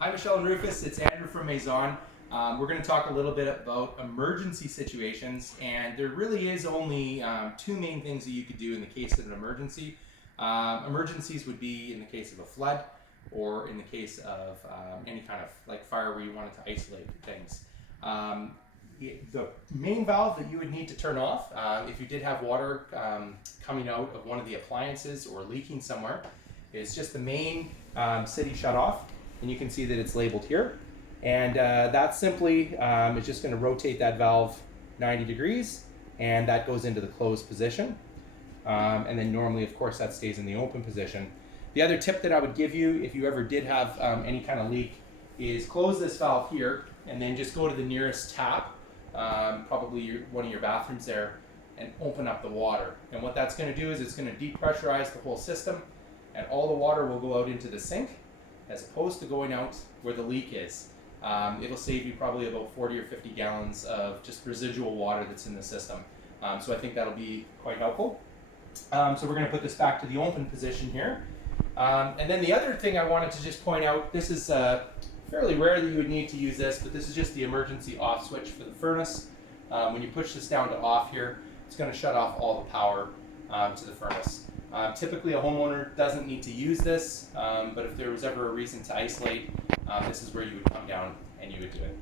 Hi, Michelle and Rufus. It's Andrew from Maison. We're going to talk a little bit about emergency situations, and there really is only two main things that you could do in the case of an emergency. Emergencies would be in the case of a flood, or in the case of any kind of like fire where you wanted to isolate things. The main valve that you would need to turn off if you did have water coming out of one of the appliances or leaking somewhere is just the main city shut off, and you can see that it's labeled here, and that simply is just going to rotate that valve 90 degrees, and that goes into the closed position, and then normally of course that stays in the open position. The other tip that I would give you if you ever did have any kind of leak is close this valve here and then just go to the nearest tap, probably one of your bathrooms there, and open up the water. And what that's going to do is it's going to depressurize the whole system, and all the water will go out into the sink as opposed to going out where the leak is. It'll save you probably about 40 or 50 gallons of just residual water that's in the system. So I think that'll be quite helpful. So we're going to put this back to the open position here. And then the other thing I wanted to just point out, this is fairly rare that you would need to use this, but this is just the emergency off switch for the furnace. When you push this down to off here, it's going to shut off all the power to the furnace. Typically a homeowner doesn't need to use this, but if there was ever a reason to isolate, this is where you would come down and you would do it.